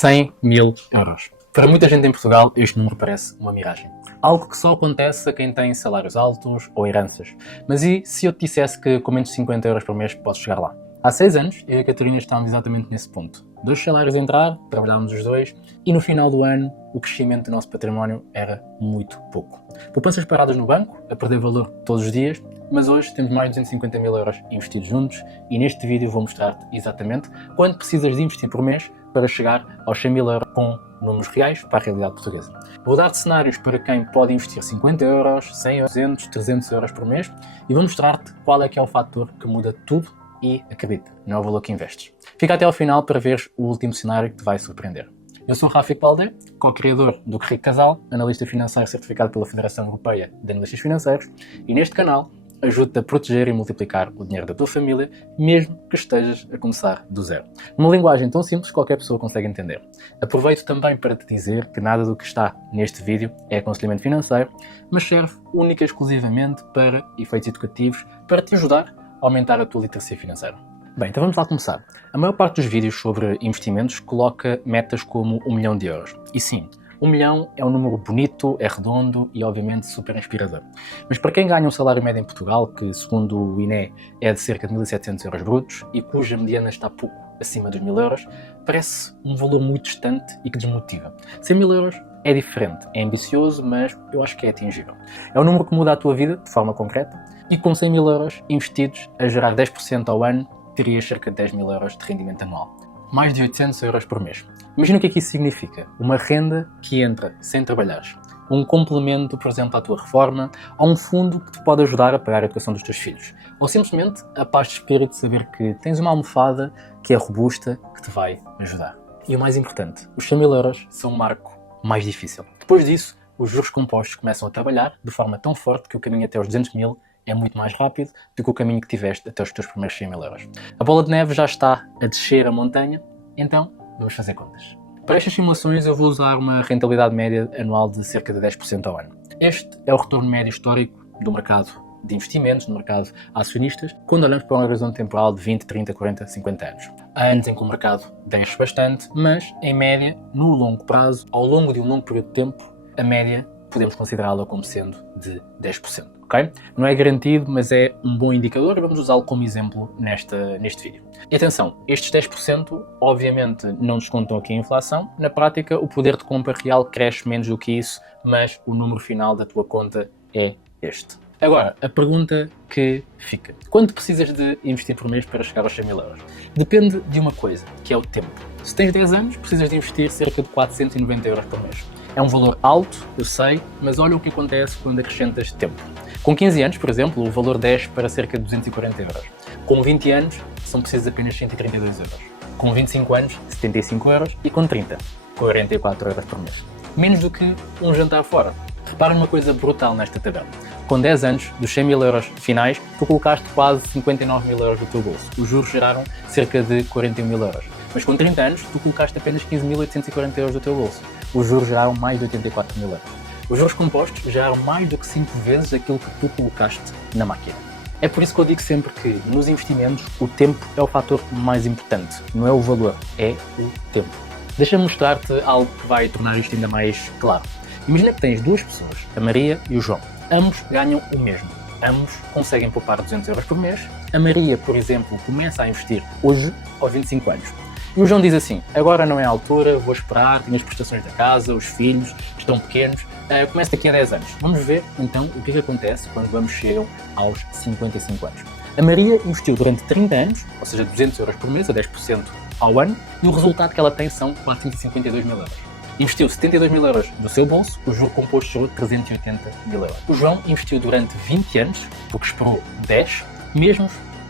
100 mil euros. Para muita gente em Portugal, este número parece uma miragem. Algo que só acontece a quem tem salários altos ou heranças. Mas e se eu te dissesse que com menos de 50 euros por mês podes chegar lá? Há 6 anos, eu e a Catarina estávamos exatamente nesse ponto. 2 salários a entrar, trabalhávamos os dois, e no final do ano, o crescimento do nosso património era muito pouco. Poupanças paradas no banco, a perder valor todos os dias, mas hoje temos mais de 250 mil euros investidos juntos e neste vídeo vou mostrar-te exatamente quanto precisas de investir por mês para chegar aos 100 mil euros com números reais para a realidade portuguesa. Vou dar-te cenários para quem pode investir 50 euros, 100, 200, 300 euros por mês e vou mostrar-te qual é que é o fator que muda tudo e, acredita, não é o valor que investes. Fica até ao final para veres o último cenário que te vai surpreender. Eu sou o Rafik Baldé, co-criador do Que Rico Casal, analista financeiro certificado pela Federação Europeia de Analistas Financeiros, e neste canal ajudo-te a proteger e multiplicar o dinheiro da tua família, mesmo que estejas a começar do zero. Numa linguagem tão simples que qualquer pessoa consegue entender. Aproveito também para te dizer que nada do que está neste vídeo é aconselhamento financeiro, mas serve única e exclusivamente para efeitos educativos, para te ajudar a aumentar a tua literacia financeira. Bem, então vamos lá começar. A maior parte dos vídeos sobre investimentos coloca metas como 1 milhão de euros. E sim, 1 milhão é um número bonito, é redondo e obviamente super inspirador. Mas para quem ganha um salário médio em Portugal, que segundo o INE é de cerca de 1.700 euros brutos e cuja mediana está pouco acima dos 1.000 euros, parece um valor muito distante e que desmotiva. 100 mil euros é diferente, é ambicioso, mas eu acho que é atingível. É um número que muda a tua vida de forma concreta e com 100 mil euros investidos a gerar 10% ao ano, terias cerca de 10 mil euros de rendimento anual. Mais de 800 euros por mês. Imagina o que é que isso significa. Uma renda que entra sem trabalhares. Um complemento, por exemplo, à tua reforma, ou um fundo que te pode ajudar a pagar a educação dos teus filhos. Ou simplesmente a paz de espírito de saber que tens uma almofada que é robusta, que te vai ajudar. E o mais importante, os 100 mil euros são um marco mais difícil. Depois disso, os juros compostos começam a trabalhar de forma tão forte que o caminho até aos 200 mil é muito mais rápido do que o caminho que tiveste até os teus primeiros 100 mil euros. A bola de neve já está a descer a montanha, então vamos fazer contas. Para estas simulações eu vou usar uma rentabilidade média anual de cerca de 10% ao ano. Este é o retorno médio histórico do mercado de investimentos, do mercado acionistas, quando olhamos para um horizonte temporal de 20, 30, 40, 50 anos. Há anos em que o mercado desce bastante, mas em média, no longo prazo, ao longo de um longo período de tempo, a média podemos considerá-la como sendo de 10%. Okay? Não é garantido, mas é um bom indicador e vamos usá-lo como exemplo neste vídeo. E atenção, estes 10% obviamente não descontam aqui a inflação. Na prática, o poder de compra real cresce menos do que isso, mas o número final da tua conta é este. Agora, a pergunta que fica. Quanto precisas de investir por mês para chegar aos 100 mil euros? Depende de uma coisa, que é o tempo. Se tens 10 anos, precisas de investir cerca de 490 euros por mês. É um valor alto, eu sei, mas olha o que acontece quando acrescentas tempo. Com 15 anos, por exemplo, o valor desce para cerca de 240 euros. Com 20 anos, são precisos apenas 132 euros. Com 25 anos, 75 euros. E com 30, 44 euros por mês. Menos do que um jantar fora. Repara numa coisa brutal nesta tabela. Com 10 anos, dos 100 mil euros finais, tu colocaste quase 59 mil euros no teu bolso. Os juros geraram cerca de 41 mil euros. Mas com 30 anos, tu colocaste apenas 15.840 euros do teu bolso. Os juros geraram mais de 84 mil euros. Os juros compostos geraram mais do que 5 vezes aquilo que tu colocaste na máquina. É por isso que eu digo sempre que nos investimentos o tempo é o fator mais importante. Não é o valor, é o tempo. Deixa-me mostrar-te algo que vai tornar isto ainda mais claro. Imagina que tens duas pessoas, a Maria e o João. Ambos ganham o mesmo. Ambos conseguem poupar 200 euros por mês. A Maria, por exemplo, começa a investir hoje aos 25 anos. E o João diz assim, agora não é a altura, vou esperar, tenho as prestações da casa, os filhos estão pequenos, começo daqui a 10 anos. Vamos ver então o que acontece quando ambos chegam aos 55 anos. A Maria investiu durante 30 anos, ou seja, 200 euros por mês, a 10% ao ano, e o resultado que ela tem são 452 mil euros. Investiu 72 mil euros do seu bolso, o juro composto chegou a 380 mil euros. O João investiu durante 20 anos, porque esperou 10,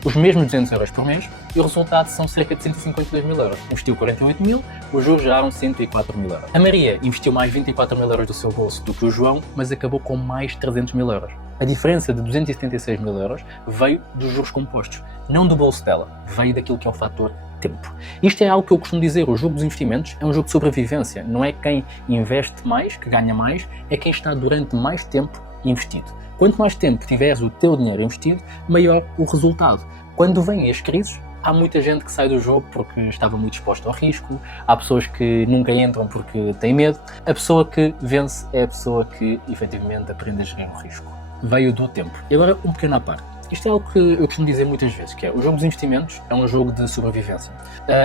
os mesmos 200 euros por mês, e o resultado são cerca de 152 mil euros. Investiu 48 mil, os juros geraram 104 mil euros. A Maria investiu mais 24 mil euros do seu bolso do que o João, mas acabou com mais 300 mil euros. A diferença de 276 mil euros veio dos juros compostos, não do bolso dela, veio daquilo que é o fator tempo. Isto é algo que eu costumo dizer, o jogo dos investimentos é um jogo de sobrevivência, não é quem investe mais, que ganha mais, é quem está durante mais tempo investido. Quanto mais tempo tiveres o teu dinheiro investido, maior o resultado. Quando vêm as crises, Há muita gente que sai do jogo porque estava muito exposta ao risco, há pessoas que nunca entram porque têm medo. A pessoa que vence é a pessoa que efetivamente aprende a gerir o risco. Veio do tempo. E agora um pequeno à parte. Isto é algo que eu costumo dizer muitas vezes, que é o jogo dos investimentos é um jogo de sobrevivência.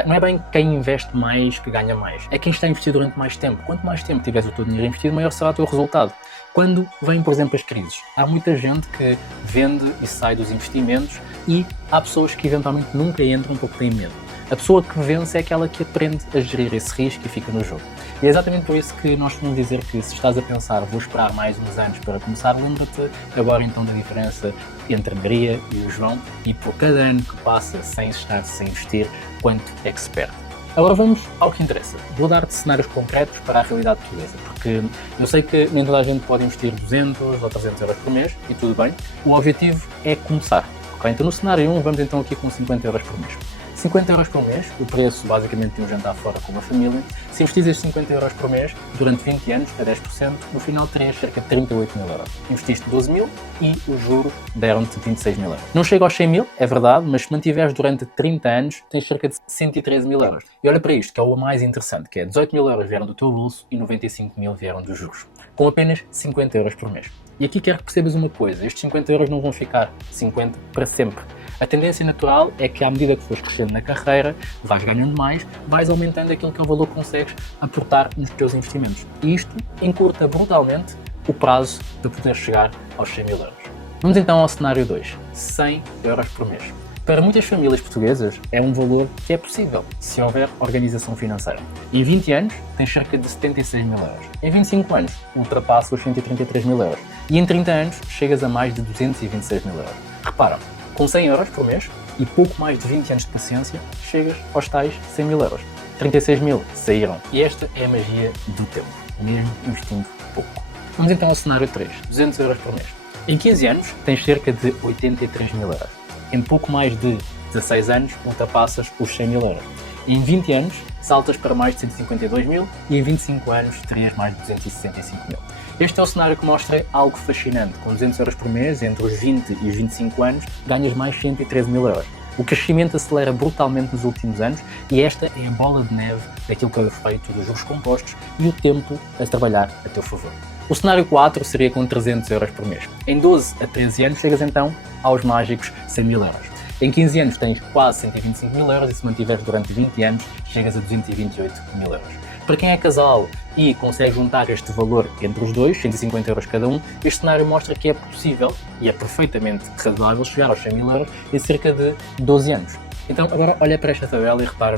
Não é bem quem investe mais que ganha mais, é quem está a investir durante mais tempo. Quanto mais tempo tiveres o teu dinheiro investido, maior será o teu resultado. Quando vêm, por exemplo, as crises, há muita gente que vende e sai dos investimentos e há pessoas que eventualmente nunca entram porque têm medo. A pessoa que vence é aquela que aprende a gerir esse risco e fica no jogo. E é exatamente por isso que nós podemos dizer que se estás a pensar vou esperar mais uns anos para começar, lembra-te agora então da diferença entre a Maria e o João e por cada ano que passa sem estar sem investir, quanto é que se perde. Agora vamos ao que interessa. Vou dar-te cenários concretos para a realidade portuguesa, porque eu sei que nem toda a gente pode investir 200 ou 300 euros por mês, e tudo bem. O objetivo é começar. Okay? Então no cenário 1 vamos então aqui com 50 euros por mês. 50 euros por mês, o preço basicamente de um jantar fora com uma família. Se investires estes 50 euros por mês durante 20 anos, a 10%, no final terias cerca de 38 mil euros. Investiste 12 mil e os juros deram-te 26 mil euros. Não chega aos 100 mil, é verdade, mas se mantiveres durante 30 anos, tens cerca de 113 mil euros. E olha para isto, que é o mais interessante, que é 18 mil euros vieram do teu bolso e 95 mil vieram dos juros, com apenas 50 euros por mês. E aqui quero que percebas uma coisa, estes 50 euros não vão ficar 50 para sempre. A tendência natural é que à medida que fores crescendo na carreira, vais ganhando mais, vais aumentando aquilo que é o valor que consegues aportar nos teus investimentos. E isto encurta brutalmente o prazo de poder chegar aos 100 mil euros. Vamos então ao cenário 2, 100 euros por mês. Para muitas famílias portuguesas é um valor que é possível se houver organização financeira. Em 20 anos tens cerca de 76 mil euros. Em 25 anos ultrapassa os 133 mil euros. E em 30 anos chegas a mais de 226 mil euros. Repara, com 100 euros por mês e pouco mais de 20 anos de paciência, chegas aos tais 100 mil euros. 36 mil saíram. E esta é a magia do tempo, mesmo investindo pouco. Vamos então ao cenário 3, 200 euros por mês. Em 15 anos tens cerca de 83 mil euros. Em pouco mais de 16 anos ultrapassas os 100 mil euros. Em 20 anos saltas para mais de 152 mil e em 25 anos terias mais de 265 mil. Este é o cenário que mostra algo fascinante. Com 200 euros por mês, entre os 20 e os 25 anos, ganhas mais 113 mil euros. O crescimento acelera brutalmente nos últimos anos e esta é a bola de neve daquilo que é o efeito dos juros compostos e o tempo a trabalhar a teu favor. O cenário 4 seria com 300 euros por mês. Em 12 a 13 anos chegas então aos mágicos 100 mil euros. Em 15 anos tens quase 125 mil euros e se mantiveres durante 20 anos chegas a 228 mil euros. Para quem é casal e consegue juntar este valor entre os dois, 150 euros cada um, este cenário mostra que é possível e é perfeitamente razoável chegar aos 100 mil euros em cerca de 12 anos. Então agora olha para esta tabela e repara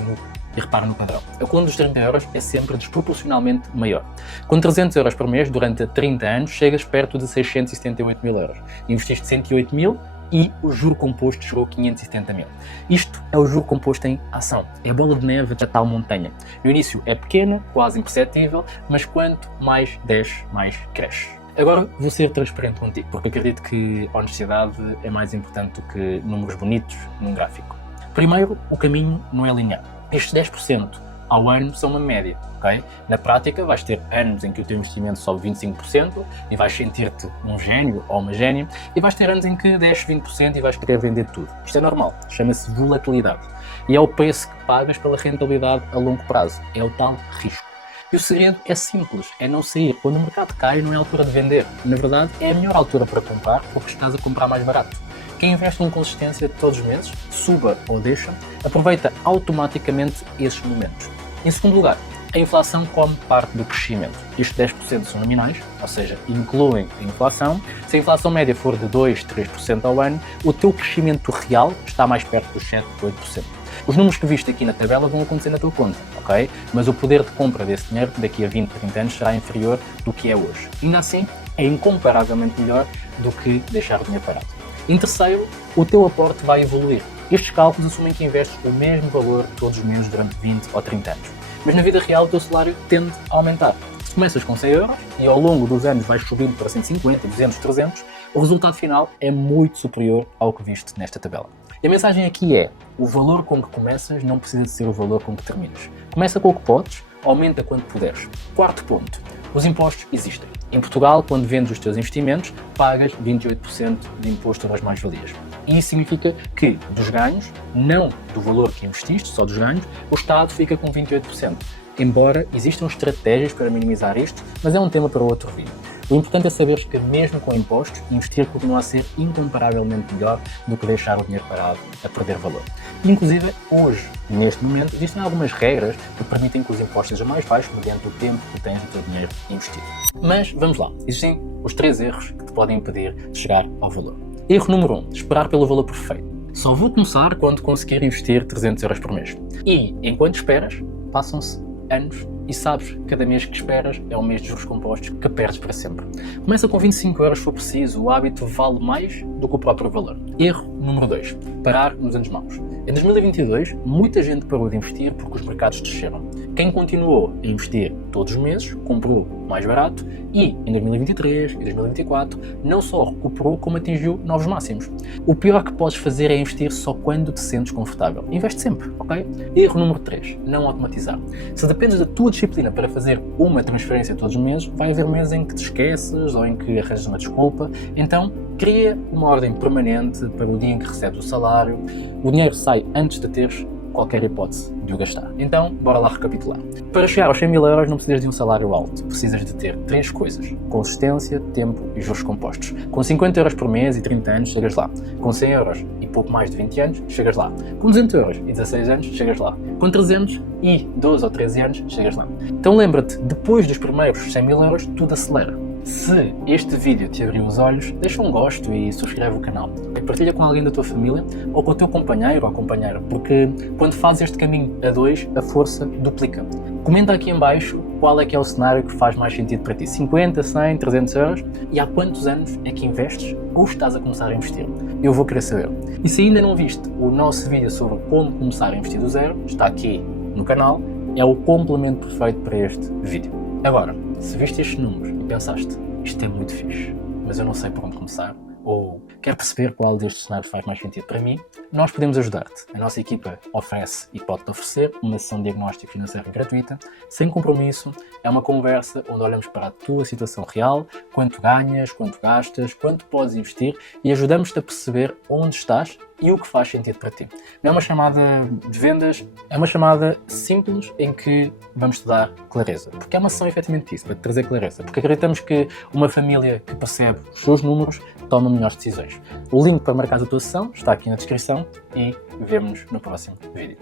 no padrão. A conta dos 30 euros é sempre desproporcionalmente maior. Com 300 euros por mês, durante 30 anos, chegas perto de 678 mil euros. Investiste 108 mil e o juro composto chegou a 570 mil. Isto é o juro composto em ação. É a bola de neve da tal montanha. No início é pequena, quase imperceptível, mas quanto mais desce, mais cresce. Agora vou ser transparente contigo, porque acredito que a honestidade é mais importante do que números bonitos num gráfico. Primeiro, o caminho não é linear. Estes 10% ao ano são uma média, ok? Na prática vais ter anos em que o teu investimento sobe 25% e vais sentir-te um gênio ou uma gênia e vais ter anos em que desce 20% e vais querer vender tudo. Isto é normal, chama-se volatilidade e é o preço que pagas pela rentabilidade a longo prazo, é o tal risco. E o segredo é simples, é não sair. Quando o mercado cai não é a altura de vender, na verdade é a melhor altura para comprar porque estás a comprar mais barato. Quem investe com consistência todos os meses, suba ou deixa, aproveita automaticamente esses momentos. Em segundo lugar, a inflação come parte do crescimento. Estes 10% são nominais, ou seja, incluem a inflação. Se a inflação média for de 2, 3% ao ano, o teu crescimento real está mais perto dos 7, 8%. Os números que viste aqui na tabela vão acontecer na tua conta, ok? Mas o poder de compra desse dinheiro daqui a 20, 30 anos será inferior do que é hoje. Ainda assim, é incomparavelmente melhor do que deixar o dinheiro parado. Em terceiro, o teu aporte vai evoluir. Estes cálculos assumem que investes o mesmo valor todos os meses durante 20 ou 30 anos. Mas na vida real o teu salário tende a aumentar. Se começas com 100 euros e ao longo dos anos vais subindo para 150, 200, 300, o resultado final é muito superior ao que viste nesta tabela. E a mensagem aqui é, o valor com que começas não precisa de ser o valor com que terminas. Começa com o que podes, aumenta quando puderes. Quarto ponto, os impostos existem. Em Portugal, quando vendes os teus investimentos, pagas 28% de imposto das mais-valias. E isso significa que dos ganhos, não do valor que investiste, só dos ganhos, o Estado fica com 28%. Embora existam estratégias para minimizar isto, mas é um tema para outro vídeo. O importante é saber que mesmo com impostos, investir continua a ser incomparavelmente melhor do que deixar o dinheiro parado a perder valor. Inclusive, hoje, neste momento, existem algumas regras que permitem que os impostos sejam mais baixos mediante o tempo que tens o teu dinheiro investido. Mas vamos lá, existem os 3 erros que te podem impedir de chegar ao valor. Erro número 1, esperar pelo valor perfeito. Só vou começar quando conseguir investir 300 euros por mês. E, enquanto esperas, passam-se anos e sabes que cada mês que esperas é um mês de juros compostos que perdes para sempre. Começa com 25 euros se for preciso, o hábito vale mais do que o próprio valor. Erro número 2, parar nos anos maus. Em 2022, muita gente parou de investir porque os mercados desceram. Quem continuou a investir todos os meses, comprou mais barato e em 2023 e 2024 não só recuperou como atingiu novos máximos. O pior que podes fazer é investir só quando te sentes confortável. Investe sempre, ok? Erro número 3, não automatizar. Se dependes da tua disciplina para fazer uma transferência todos os meses, vai haver meses em que te esqueces ou em que arranjas uma desculpa. Então, cria uma ordem permanente para o dia em que recebes o salário. O dinheiro sai antes de teres qualquer hipótese de o gastar. Então, bora lá recapitular. Para chegar aos 100 mil euros não precisas de um salário alto. Precisas de ter 3 coisas: consistência, tempo e juros compostos. Com 50 euros por mês e 30 anos, chegas lá. Com 100 euros e pouco mais de 20 anos, chegas lá. Com 200 euros e 16 anos, chegas lá. Com 300 e 12 ou 13 anos, chegas lá. Então lembra-te, depois dos primeiros 100 mil euros, tudo acelera. Se este vídeo te abriu os olhos, deixa um gosto e subscreve o canal. Partilha com alguém da tua família ou com o teu companheiro ou companheira, porque quando fazes este caminho a 2, a força duplica. Comenta aqui em baixo qual é que é o cenário que faz mais sentido para ti. 50, 100, 300 euros? E há quantos anos é que investes ou estás a começar a investir? Eu vou querer saber. E se ainda não viste o nosso vídeo sobre como começar a investir do zero, está aqui no canal, é o complemento perfeito para este vídeo. Agora, se viste estes números e pensaste, isto é muito fixe, mas eu não sei por onde começar, ou quero perceber qual destes cenários faz mais sentido para mim, nós podemos ajudar-te. A nossa equipa oferece e pode-te oferecer uma sessão de diagnóstico financeiro gratuita, sem compromisso. É uma conversa onde olhamos para a tua situação real, quanto ganhas, quanto gastas, quanto podes investir e ajudamos-te a perceber onde estás e o que faz sentido para ti. Não é uma chamada de vendas, é uma chamada simples em que vamos te dar clareza. Porque é uma sessão efetivamente isso, para te trazer clareza. Porque acreditamos que uma família que percebe os seus números toma melhores decisões. O link para marcar a tua sessão está aqui na descrição e vemo-nos no próximo vídeo.